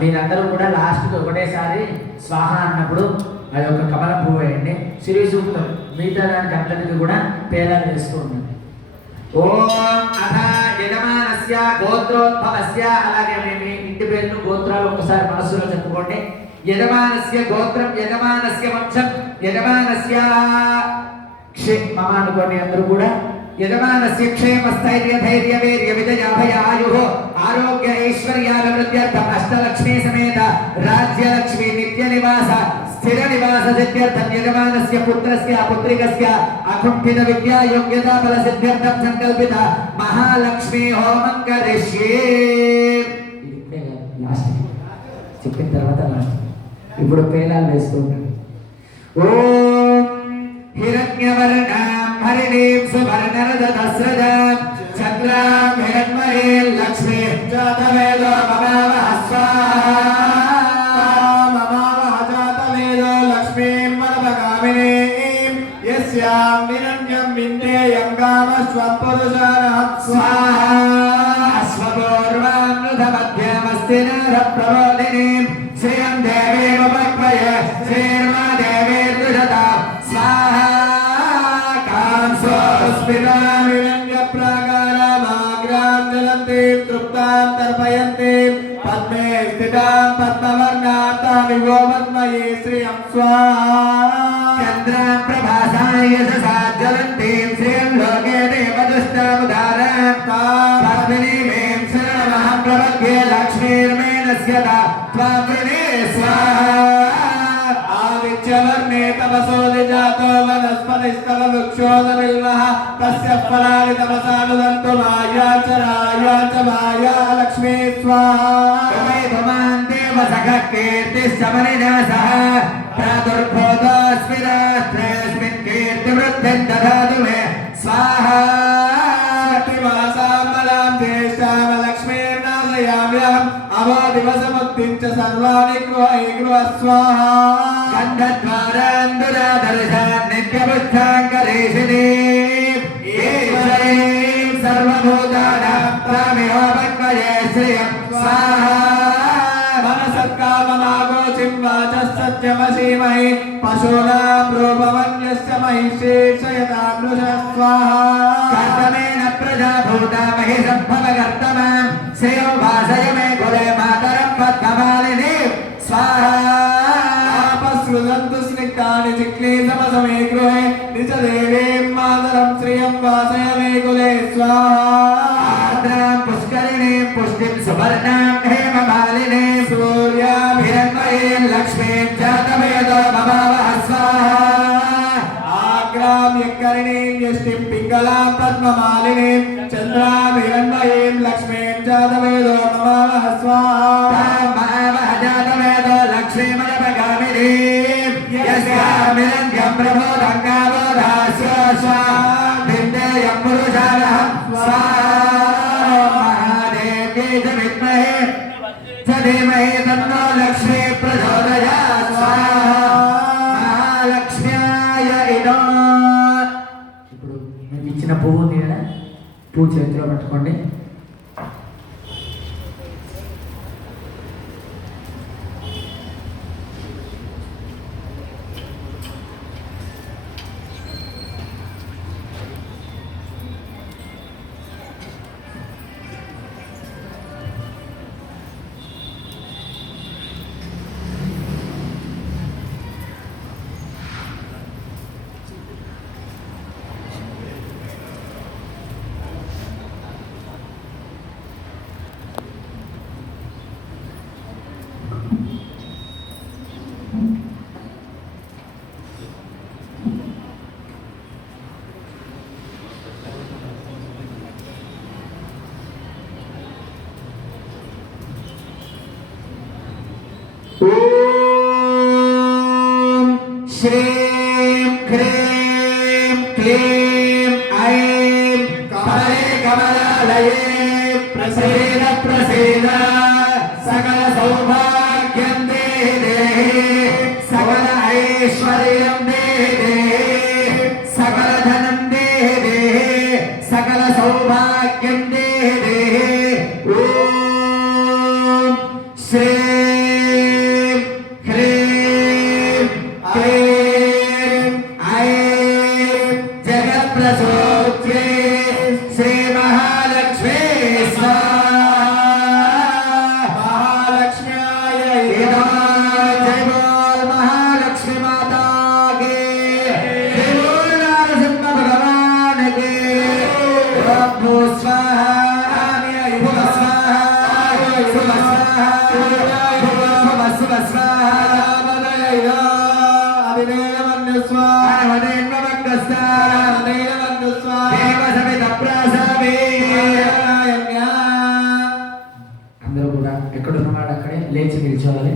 మీరందరూ కూడా లాస్ట్కి ఒకటేసారి స్వాహ అన్నప్పుడు అది ఒక కమల పువ్వు వేయండి. శ్రీ సూక్తం మిగతా దానికి అందరికీ కూడా పేరాలు వేస్తూ ఉండండి. ఓం అథ యజమానస్య గోత్రోద్భవస్య, అలాగే మీ ఇంటి పేరును గోత్రాలు ఒకసారి మనస్సులో చెప్పుకోండి. యజమానస్య గోత్రం, యజమానస్య వంశం, యజమానస్య మమ అనుకోండి అందరూ కూడా. యజమానస్య క్షేమ స్థైర్య ధైర్య వీర్య విజయ అభయ ఆయు ఆరోగ్య ఐశ్వర్యాల వృద్ధ్యర్థం అష్టలక్ష్మీ సమేత రాజ్యలక్ష్మి నిత్య నివాస స్థిర నివాస సిద్ధ్యర్థం యజమానస్య పుత్రస్య పుత్రికస్య అకుంఠిత విద్యా యోగ్యతా బల సిద్ధ్యర్థం సంకల్పిత మహాలక్ష్మి హోమం కరిష్యే. లాస్ట్ చెప్పిన తర్వాత లాస్ట్ ఇప్పుడు పేలాలు వేస్తూ ఉంటాడు. ఓం హిరణ్యవర్ణాం హరిణీం సువర్ణరదస్రజాం చంద్రాం హిరణ్మయీం లక్ష్మీం జాతవేదో మమావహ స్వాహా మమావహ జాతవేదో లక్ష్మీం వరదగామినీం యస్యాం నిరంజం విందేయం కామస్వం పురుషాణః స్వాహా అశ్వపూర్వామృతమధ్యమస్తి నరప్రబోధినీం శ్రియం దేవీముపక్వయే శ్రీర్మా దేవీర్దుషతా స్వాహా తృప్తాం తర్పయంతి పద్మే స్థితాం పద్మవర్ణాతామివో మన్మయే శ్రియం స్వాహా చంద్రాం ప్రభాసాయ యశసా జ్వలంతీం శ్రియం లోకే దేవదుష్టాముదారాం పద్మినీమేం శరణమహం ప్రపద్యే లక్ష్మీర్మేణస్యతా త్వామృణే స్వాహా ఆదిత్యవర్ణే తపసోదిజాతో వనస్పతిస్తవ వృక్షోదమిల్మః తస్య ఫలాని తపసానుదంతు మాయాచరాయాచ మాయా లక్ష్మీ స్వాహా వై భవాన్ దేవ సఖ కీర్తిశ్చమనినాసః ప్రాదుర్భూతస్మిరాత్రేస్మిన్ కీర్తివృద్ధిం దదాతు మే స్వాహా త్రివాసామలాం జ్యేష్ఠామ లక్ష్మీర్నాశయామ్యహం అమో దివసముక్తిం చ సర్వాణి గృహ స్వాహా గంధద్వారాందురాదర్శాన్ నిత్యబుద్ధాంకరేషిణీ ఈశ్వరీం సర్వభూతానాం త్వామిహోపక్వయే శ్రియం స్వాహా మనసత్కామనాగోచిం వాచः సత్యమసీమహి పశూనాం రూపమన్యస్య మహిషేషయతాం నృషः స్వాహా కర్తమేన ప్రజాభూతా మహిషం భవకర్తమాం శ్రేయో భాసయ మే కులే మాతరం పద్మమాలినీ స్వాహా స్రుదంతు స్నిగ్ధాని చిక్లీసమసమే గృహే నిజ దేవీం మాతరం శ్రియం వాసయ మే కులే స్వాహా పుష్కరిణీం పుష్టిం సువర్ణాం హేమమాలినీ సూర్యాం హిరణ్మయీం లక్ష్మీం జాతవేదో మమావహ స్వాహా ఆగ్రాం యక్కరిణీం యష్టిం పింగళాం పద్మమాలినీం చంద్రాం హిరణ్మయీం లక్ష్మీం జాతవేదో మమావహ స్వాహా మమావహ జాతవేదో లక్ష్మీమరపగామినీం యస్యాం నిరంజం ప్రబోధం కామోదాస్య స్వాహా విందేయం పురుషాణః స్వాహా మహాదేవ్యై చ విద్మహే చ ధీమహి తన్నో లక్ష్మీ ప్రచోదయాత్ స్వాహా మహాలక్ష్మ్యాయ ఇదో. ఇప్పుడు మీకు ఇచ్చిన పువ్వు ఉంది కదా, పువ్వు చేతిలో పట్టుకోండి. ఓం శ్రీం హ్రీం క్లీం ఐం కమలే కమలాలయే ప్రసీద ప్రసీద సకల సౌభాగ్యం దేహి సకల ఐశ్వర్యం దేహి సకల ధనం దేహి సకల సౌభాగ్యం దేహి ఓం శ్రీం హ్రీం క్లీం ఐం జగత్ప్రసూత్రే శ్రీ మహాలక్ష్మీ స్వాహా మహాలక్ష్మ్యాయ జై బోల్ మహాలక్ష్మి మాతా కి జై బోల్ నరసింహ భగవాన్ కి భూ స్వాహా భూ స్వాహా భూ స్వాహా భూ స్వాహా అభినయమన్య స్వాహా అభినయమన్య స్వాహా దేవ సమిత ప్రసవే. అందరూ కూడా ఎక్కడున్నవాడు అక్కడే లేచి నిల్చోవాలి.